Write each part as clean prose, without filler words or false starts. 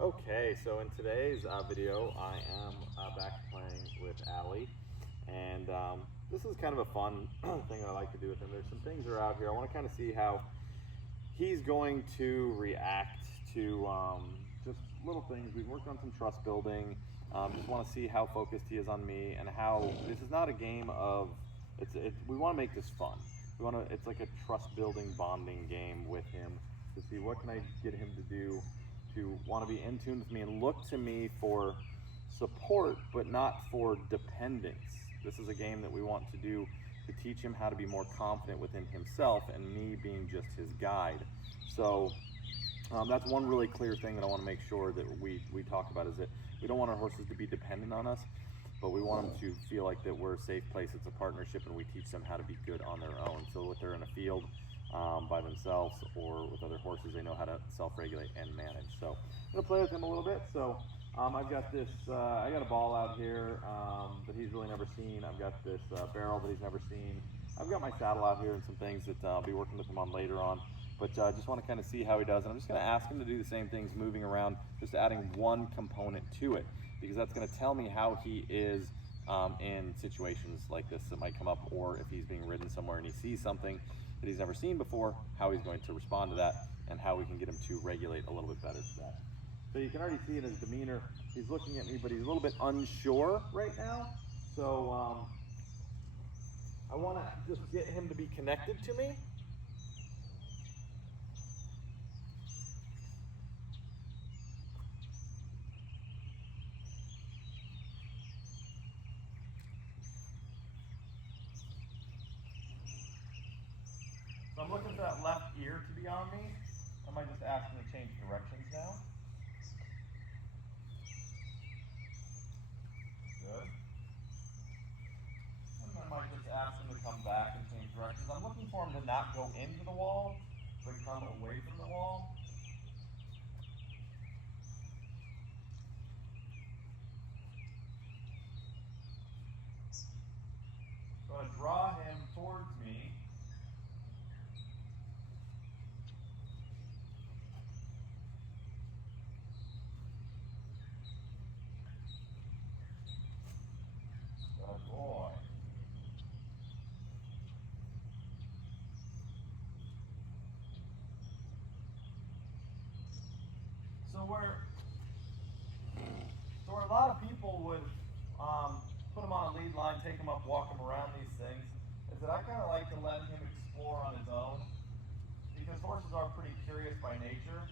Okay, so in today's video, I am back playing with Allie, and this is kind of a fun thing I like to do with him. There's some things that are out here. I want to kind of see how he's going to react to just little things. We've worked on some trust building. Just want to see how focused he is on me, and how this is not a game of. We want to make this fun. We want to. It's like a trust building, bonding game with him to see what can I get him to do to want to be in tune with me and look to me for support, but not for dependence. This is a game that we want to do to teach him how to be more confident within himself, and me being just his guide. So that's one really clear thing that I want to make sure that we talk about, is that we don't want our horses to be dependent on us, but we want them to feel like that we're a safe place. It's a partnership, and we teach them how to be good on their own. So if they're in a field by themselves or with other horses, they know how to self-regulate and manage. So I'm gonna play with him a little bit. So I've got this, I got a ball out here that he's really never seen. I've got this barrel that he's never seen. I've got my saddle out here and some things that I'll be working with him on later on. But I just want to kind of see how he does. And I'm just going to ask him to do the same things, moving around, just adding one component to it, because that's going to tell me how he is in situations like this that might come up, or if he's being ridden somewhere and he sees something that he's never seen before, how he's going to respond to that, and how we can get him to regulate a little bit better to that. So you can already see in his demeanor, he's looking at me, but he's a little bit unsure right now. So I want to just get him to be connected to me. So I'm looking for that left ear to be on me. I might just ask him to change directions now. Good. And I might just ask him to come back and change directions. I'm looking for him to not go into the wall, but come away from the wall. So I draw him towards me. Good boy. So where a lot of people would put him on a lead line, take him up, walk him around these things, is that I kind of like to let him explore on his own, because horses are pretty curious by nature.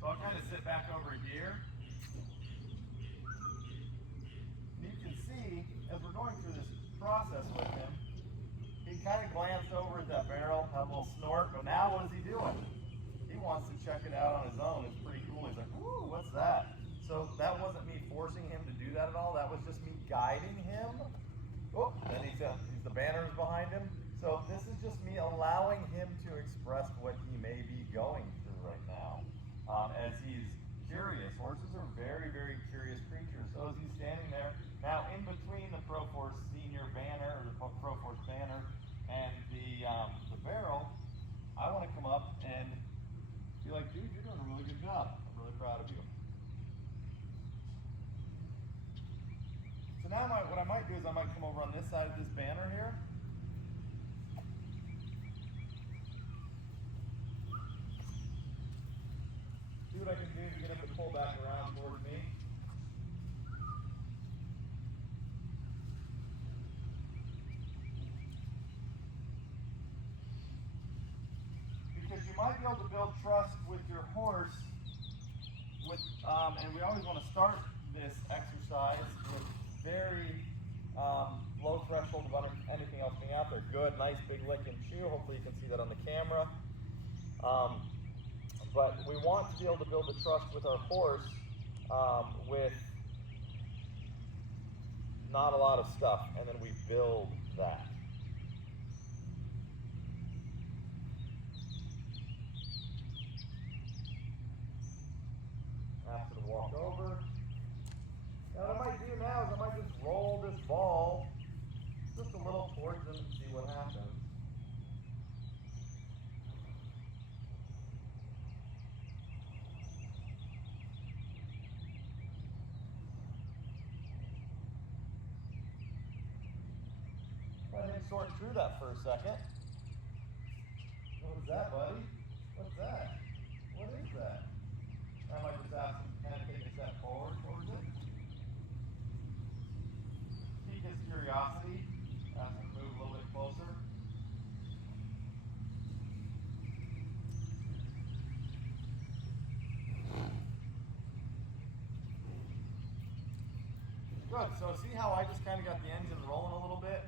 So I'll kind of sit back over here. And you can see, as we're going through this process with him, he kind of glanced over at that barrel, had a little snort, but now what is he doing? He wants to check it out on his own. It's pretty cool. He's like, ooh, what's that? So that wasn't me forcing him to do that at all. That was just me guiding him. Oh, then the banner is behind him. So this is just me allowing him to express what he may be going through right now. As he's curious. Horses are very, very curious creatures. So as he's standing there, now in between the Proforce Senior banner, or the Proforce banner, and the barrel, I want to come up and be like, dude, you're doing a really good job. I'm really proud of you. So now what I might do is I might come over on this side of this banner here. See what I can do to get him to pull back around towards me. Because you might be able to build trust with your horse and we always want to start this exercise with very low threshold of anything else being out there. Good, nice big lick and chew. Hopefully you can see that on the camera. But we want to be able to build the trust with our horse with not a lot of stuff, and then we build that. Ask her to walk over. Now what I might do now is I might just roll this ball just a little towards him and see what happens. Let him sort through that for a second. What was that, buddy? What's that? What is that? I might just ask him to kind of take a step forward towards it. Pique his curiosity. Ask him to move a little bit closer. Good. So see how I just kind of got the engine rolling a little bit?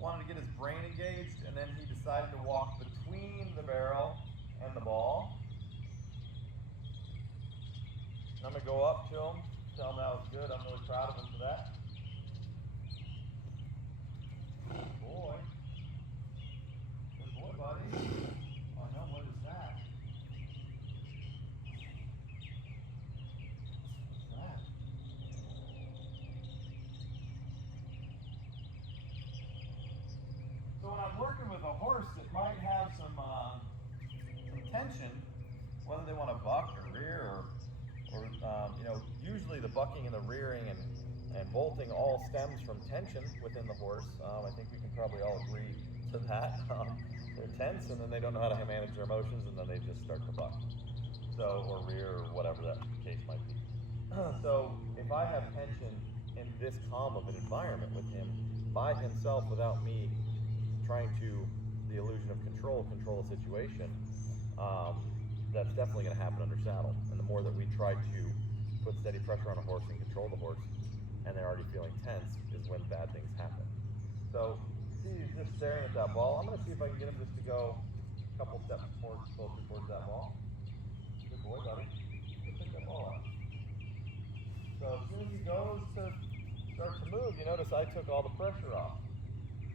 Wanted to get his brain engaged, and then he decided to walk between the barrel and the ball. I'm going to go up to him, tell him that was good. I'm really proud of him for that. Good boy. Good boy, buddy. Oh no, what is that? What's that? So when I'm working with a horse that might have some tension, whether they want to buck or rear or usually the bucking and the rearing and bolting all stems from tension within the horse. I think we can probably all agree to that. They're tense and then they don't know how to manage their emotions and then they just start to buck. So, or rear or whatever that case might be. So if I have tension in this calm of an environment with him by himself without me trying to, the illusion of control the situation, that's definitely going to happen under saddle. And the more that we try to put steady pressure on a horse and control the horse, and they're already feeling tense, is when bad things happen. So, see, he's just staring at that ball. I'm going to see if I can get him just to go a couple steps closer towards that ball. Good boy, buddy. Go pick that ball up. So as soon as he goes to start to move, you notice I took all the pressure off.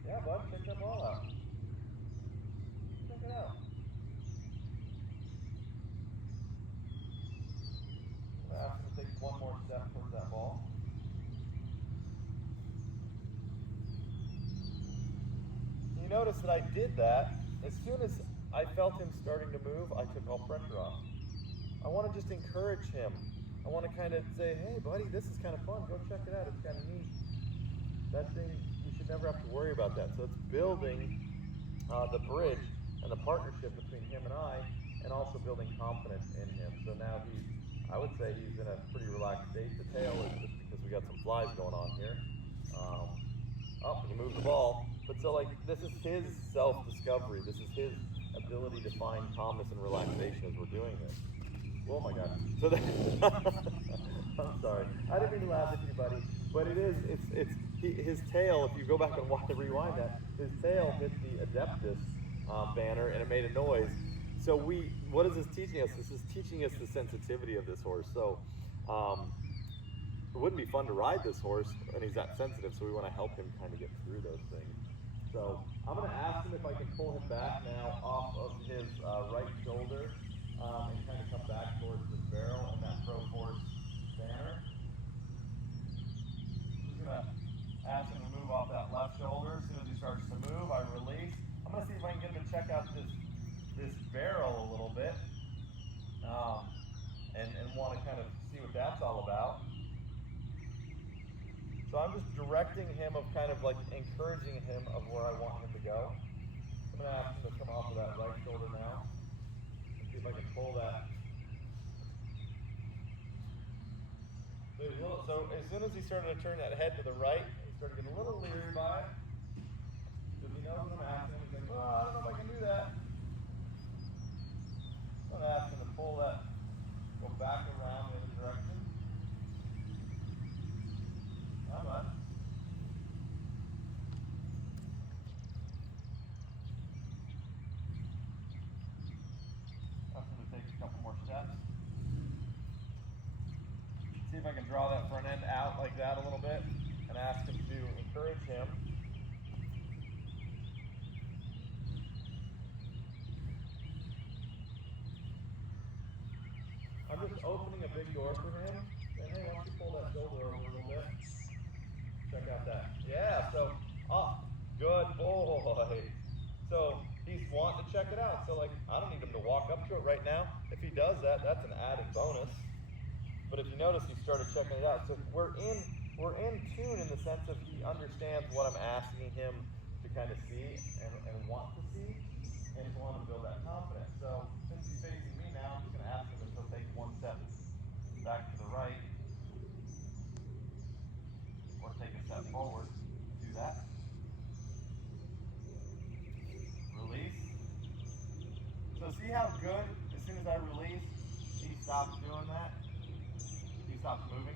Yeah, bud, pick that ball out. Check it out. I'm going to ask him to take one more step towards that ball. You notice that I did that. As soon as I felt him starting to move, I took all pressure off. I want to just encourage him. I want to kind of say, hey, buddy, this is kind of fun. Go check it out. It's kind of neat. That thing, you should never have to worry about that. So it's building the bridge and the partnership between him and I, and also building confidence in him. So now I would say he's in a pretty relaxed state. The tail is just because we got some flies going on here. He moved the ball. But so this is his self-discovery. This is his ability to find calmness and relaxation as we're doing this. Oh my God. So I'm sorry. I didn't mean to laugh at you, buddy. But his tail, if you go back and rewind that, his tail hit the Adeptus banner and it made a noise. So what is this teaching us? This is teaching us the sensitivity of this horse. So it wouldn't be fun to ride this horse and he's that sensitive, so we want to help him kind of get through those things. So I'm going to ask him if I can pull him back now off of his right shoulder and kind of come back towards this barrel and that Pro Force banner. I'm just going to ask him to move off that left shoulder. As soon as he starts to move, I release. I'm going to see if I can get him to check out this barrel a little bit and want to kind of see what that's all about. So I'm just directing him of kind of like encouraging him of where I want him to go. I'm going to ask him to come off of that right shoulder now. And see if I can pull that. So as soon as he started to turn that head to the right, he started getting a little leery by it. Because he knows what I'm asking him. He's like, oh, I don't know if I can do that. I'm going to ask him to pull that, go back around in the direction. Come on. Ask him to take a couple more steps. See if I can draw that front end out like that a little bit and ask him to encourage him. I'm just opening a big door for him. And hey, why don't you pull that shoulder over a little check it out. So like, I don't need him to walk up to it right now. If he does that, that's an added bonus. But if you notice, he started checking it out. So we're in tune in the sense of he understands what I'm asking him to kind of see and want to see, and just want to build that confidence. So since he's facing me now, I'm just going to ask him if he'll take one step back to the right, or take a step forward. Do that. Release. So see how good, as soon as I release, he stops doing that? He stops moving.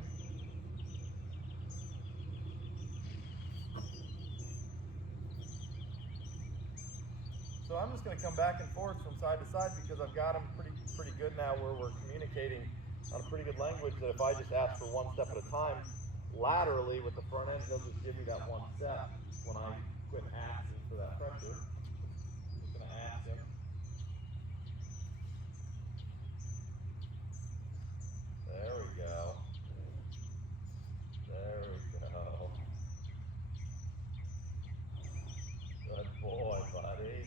So I'm just going to come back and forth from side to side because I've got him pretty good now where we're communicating on a pretty good language that if I just ask for one step at a time, laterally with the front end, he'll just give me that one step when I quit asking for that pressure. I'm just going to ask him. There we go. There we go. Good boy, buddy.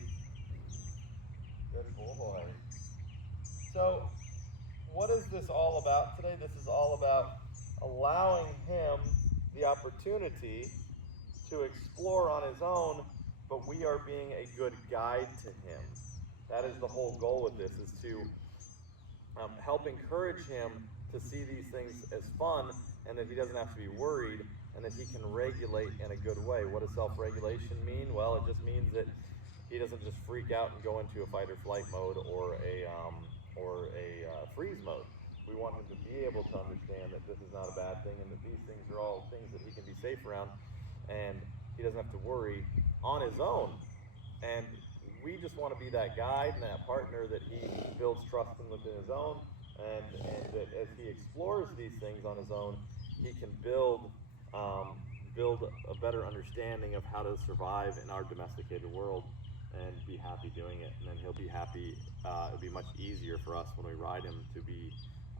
Good boy. So, what is this all about today? This is all about allowing him the opportunity to explore on his own, but we are being a good guide to him. That is the whole goal with this, is to help encourage him to see these things as fun, and that he doesn't have to be worried, and that he can regulate in a good way. What does self-regulation mean? Well, it just means that he doesn't just freak out and go into a fight or flight mode or a freeze mode. We want him to be able to understand that this is not a bad thing, and that these things are all things that he can be safe around, and he doesn't have to worry on his own. And we just want to be that guide and that partner that he builds trust in within his own, and that as he explores these things on his own, he can build a better understanding of how to survive in our domesticated world and be happy doing it. And then he'll be happy. It'll be much easier for us when we ride him to be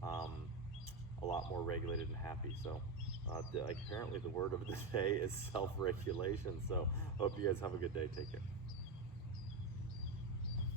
a lot more regulated and happy. So apparently the word of the day is self-regulation. So hope you guys have a good day. Take care.